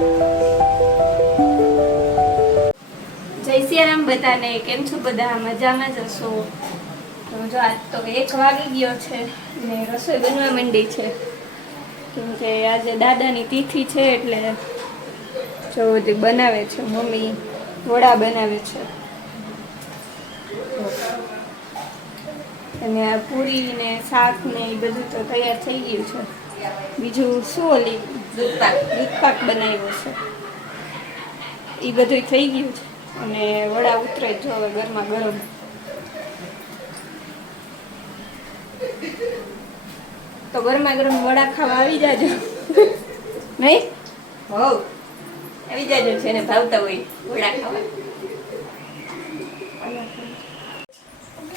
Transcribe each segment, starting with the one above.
જય સિયારામ બધાને, કેમ છો બધા? મજામાં જ હશો? તો જો આજ તો 1 વાગી ગયો છે ને રસોઈ બનવા માંડી છે, કેમ કે આજે દાદાની તિથિ છે એટલે જો બધી બનાવે છે. મમ્મી વડા બનાવે છે અને આ પૂરી ને શાક ને એ બધું તો તૈયાર થઈ ગયું છે. બીજું શું ઓલી દૂધપાક બનાવ્યો છે એ બધું થઈ ગયું છે અને વડા ઉતરે જો હવે ગરમા ગરમ. તો ગરમા ગરમ વડા ખાવા આવી જાજો. નહીં હો આવી જાજો, છે ને ભાવતા હોય વડા ખાવા.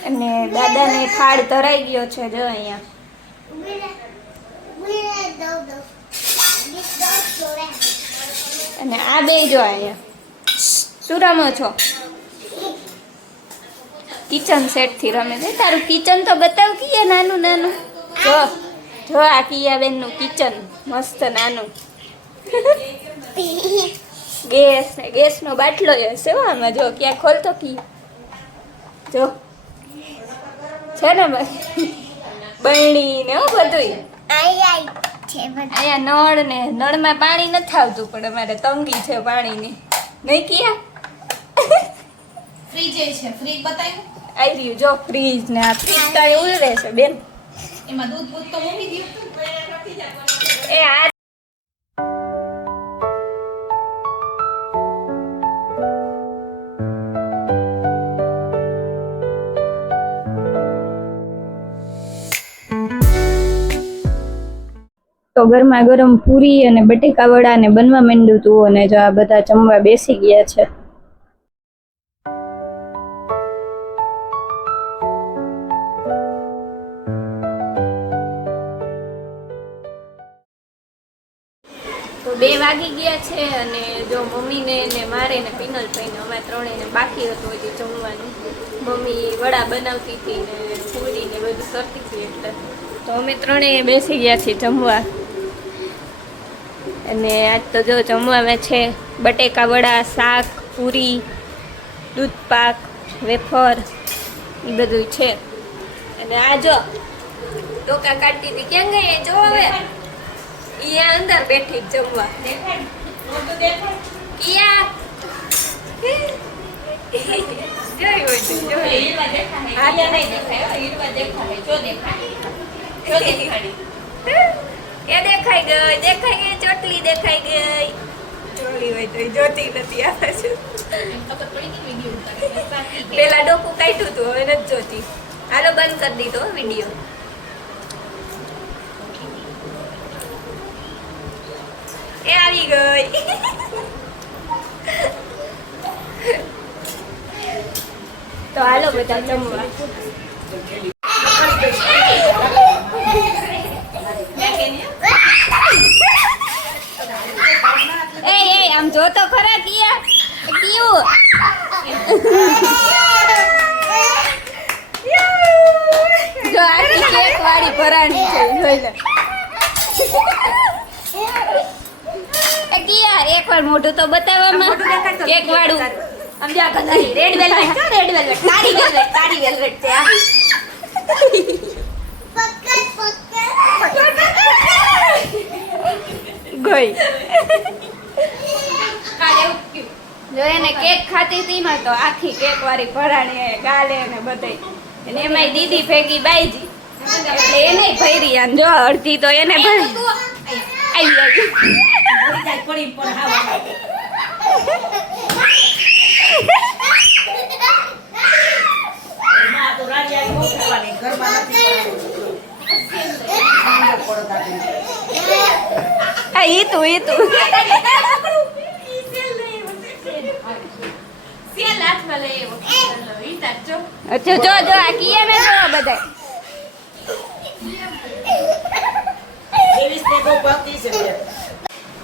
અને દાદાને થાળ ધરાઈ ગયો છે જો અહીંયા. અને આ બે જો અહીંયા શું રમો છો? કિચન સેટ થી રમે છે. તારું કિચન તો બતાવ કીએ નાનું નાનું. જો જો આ કિયાબેન નું કિચન મસ્ત નાનું. ગેસ નો બાટલો હશે આમાં. જો ક્યાં ખોલતો કી જો છે ને બરણી ને બધું અહીંયા. નળ ને નળમાં પાણી નથી આવતું પણ અમારે તંગી છે પાણીની. નહીં કિયા? ફ્રીજ છે, ફ્રીજ બતાવ્યું આવી રહ્યું જો ફ્રીજ ને આ ફ્રીજ તો એવું રહેશે બેન. એમાં દૂધ તો મૂકી દઉં. એ આ તો ગરમા ગરમ પૂરી અને બટેકા વડા ને બનવા માંડ્યું હતું અને જો આ બધા જમવા બેસી ગયા છે. તો 2 વાગી ગયા છે અને જો મમ્મીને ને મારે ને પિનલભાઈને અમે ત્રણેયને બાકી હતું હજી જમવાનું. મમ્મી વડા બનાવતી હતી ને પૂરી ને બધું કરતી હતી એટલે તો અમે ત્રણેય બેસી ગયા છીએ જમવા. અને આજ તો જો જમવામાં છે બટેકા વડા, શાક, પૂરી, દૂધપાક, વેફર એ બધું છે. અને આ જો ડોકા કાઢતી હતી. ક્યાં ગઈ એ જો હવે અહીંયા અંદર બેઠી જમવા. કિયા એ દેખાઈ ગઈ ચોટલી દેખાઈ ગઈ. ચોટલી હોય તો જોતી નથી. આવે છે પેલા ડોકું કાઢ્યું હતું હવે નથી જોતી. હાલો બંધ કરી દીધો વિડીયો. એ આવી ગઈ. તો હાલો બધા જમવા. એ આમ જો તો ખરા કિયા કયું જો આટલી કેક વાળી ભરાણી છે જોઈ લે. કિયા એકવાર મોઢું તો બતાવવામાં કેક વાળું. સમજ્યા કદાચ રેડ વેલ્વેટ છે. રેડ વેલ્વેટ તારી વેલ્વેટ છે આ. ગઈ જો એને કેક ખાતી હતી ને તો આખી કેક વાળી ભરાણી ગાલે ને બધે. અને એમાંય દીદી ભેગી બાઈજી એટલે એને ભરી. આમ જો અડધી તો એને ભરી આવી ઈ તું અચ્છા જો આ કિયા ને જો બધા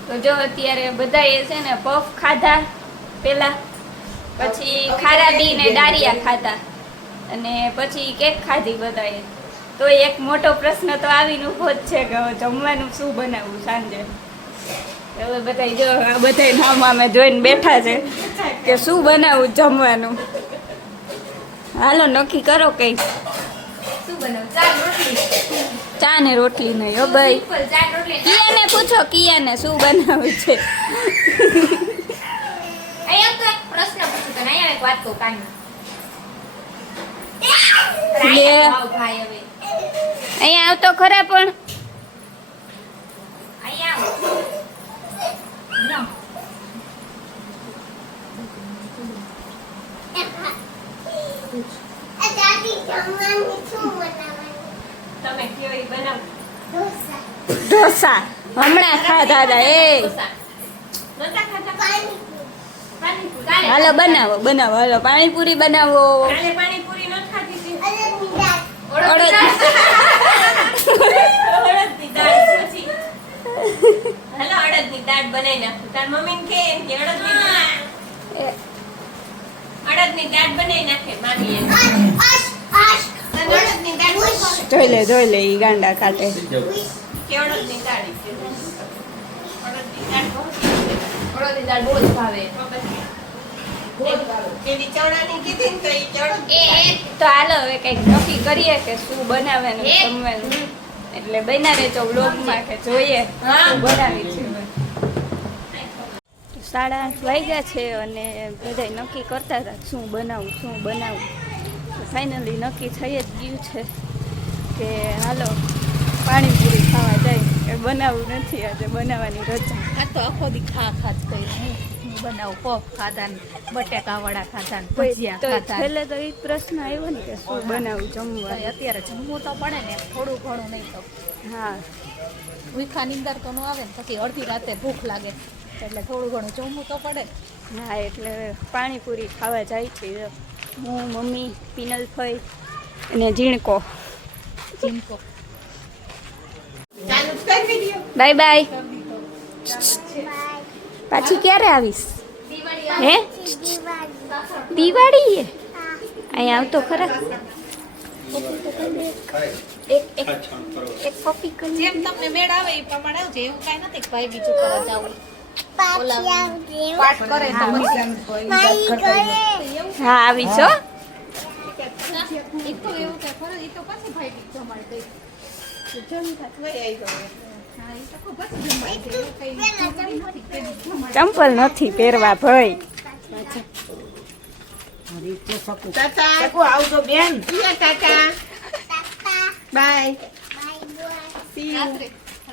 તો જો અત્યારે બધા એ છે ને પફ ખાધા પેલા, પછી ખારાબી ને દારિયા ખાધા અને પછી કેક ખાધી બધાએ. તો એક મોટો પ્રશ્ન તો આવીને ઊભો જ છે કે જમવાનું શું બનાવવું સાંજે. હવે બધા જો બધા નામ અમે જોઈને બેઠા છે કે શું બનાવું જમવાનું. હાલો નક્કી કરો કઈ. શું બનાવું? ચાર રોટલી. ચા ને રોટલી નહીં હો ભાઈ. સિમ્પલ ચાર રોટલી. કિયાને પૂછો કિયાને શું બનાવું છે. અહીંયા તો એક પ્રશ્ન પૂછું તને. અહીંયા એક વાત કહું કાંઈ. લે. ભાઈ હવે અહીંયા આવતો ખરા પણ અહીંયા આવો. ના. તમે કયો ઈ બનાવો. ઢોસા હમણાં ખાધા હતા એ. ઢોસા. નહોતા ખાધા? પાણીપુરી. કાલે હાલો બનાવો બનાવો હાલો પાણીપુરી બનાવો. કાલે પાણીપુરી ન ખાધી હતી. અડદ. અડદની દાળ પછી. હાલો અડદની દાળ બનાવી નાખું. તાર મમ્મીને કે એમ કે અડદની દાળ બનાવી નાખે મામીએ. તને અડદની દાળ બહુ ભાવે? જોઈ લે ઈ ગાંડા કાઢે. કે અડદની દાળ છે. અડદની દાળ બહુ અડદની દાળ બહુ જ ભાવે. પેલી ચણાની કીધી ને તો ઈ ચણા તો હાલો હવે કઈક નક્કી કરીએ કે શું બનાવવાનું જમવાનું. એટલે બના રહેજો વ્લોગમાં કે જોઈએ શું બનાવી છે. 8:30 વાગ્યા છે અને બધા નક્કી કરતા હતા શું બનાવું. ફાઇનલી નક્કી થઈ જ ગયું છે કે હાલો પાણીપુરી ખાવા જાય. એ બનાવવું નથી આજે બનાવવાની રજા. આ તો આખો દી ખા જ કરી હું બનાવું. પફ ખાધા ને બટેકા વડા ખાધા ને ભજીયા તો ખાધા. છેલ્લે તો એ જ પ્રશ્ન આવ્યો ને કે શું બનાવું ભાઈ જમવાનું. અત્યારે જમવું તો પડે ને થોડું ઘણું નહીં તો હા ભૂખા નીંદર તો ન આવે ને પછી અડધી રાતે ભૂખ લાગે એટલે થોડું ઘણું જમવું તો પડે. હા એટલે પાણીપુરી ખાવા જાય છે હું મમ્મી પિનલભાઈ અને ઝીણકો. ચીમકો બાય બાય. પાછી ક્યારે આવીશ હે દિવાળી અહીંયા આવતો ખરા. એક કોપી કરી જેમ તમને મેળ આવે એ પ્રમાણે આવજો. એવું કાંઈ નથી કે ભાઈ બીજું કરવા જાવું. પાઠ કરે તો હા આવીશ હો. એ તો એવું કે ખરું એ તો પછી ભાઈ બીજું જમાડી દઈ. હા એ તો પછી જમાડી દે. એવું કંઈ નથી કે જમાડી. ચંપલ નથી પહેરવા ભાઈ. આવજો બેન. બાય.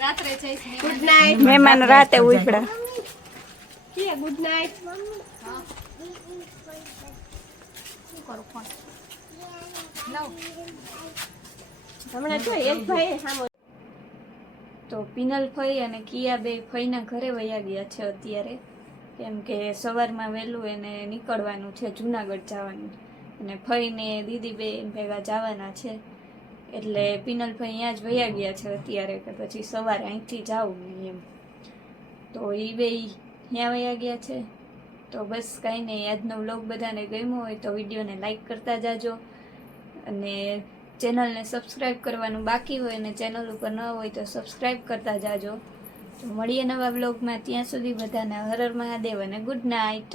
રાત્રે જઈશ ને. Good night. મહેમાન રાતે ઉભડા. Good night. શું કરું ફોન લાવ. હમણાં જો એક ભાઈ સામો તો પિનલભાઈ અને કિયા બે ફઈના ઘરે વયા ગયા છે અત્યારે. કેમ કે સવારમાં વહેલું એને નીકળવાનું છે જુનાગઢ જવાનું અને ફઈને દીદી બે ભેગા જવાના છે. એટલે પિનલભાઈ અહીંયા જ વયા ગયા છે અત્યારે કે પછી સવારે અહીંથી જાવું નહીં એમ. તો એ બે ત્યાં વયા ગયા છે. તો બસ કાંઈ નહીં. આજનો વ્લોગ બધાને ગમ્યો હોય તો વિડીયોને લાઈક કરતા જાજો અને ચેનલને સબસ્ક્રાઈબ કરવાનું બાકી હોય અને ચેનલ ઉપર ન હોય તો સબસ્ક્રાઈબ કરતા જાજો. તો મળીએ નવા વ્લોગમાં. ત્યાં સુધી બધાને હર હર મહાદેવ અને ગુડ નાઇટ.